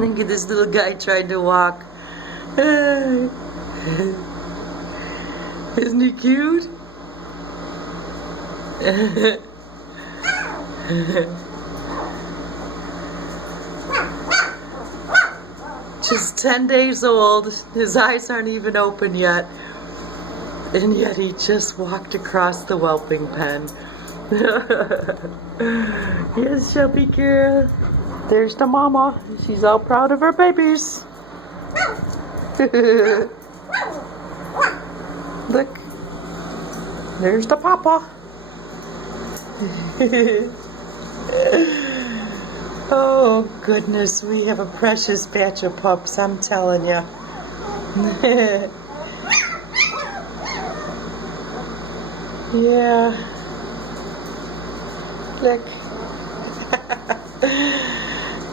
Look at this little guy trying to walk. Isn't he cute? Just 10 days old. His eyes aren't even open yet. And yet he just walked across the whelping pen. Yes, Shelby girl. There's the mama. She's all proud of her babies. Look. There's the papa. Oh goodness, we have a precious batch of pups, I'm telling you. Yeah. Look.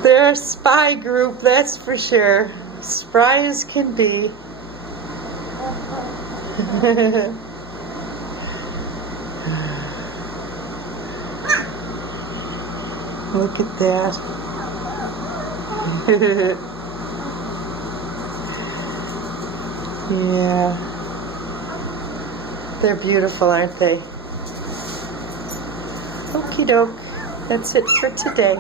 They're a spy group, that's for sure. Spry as can be. Look at that. Yeah. They're beautiful, aren't they? Okie doke. That's it for today.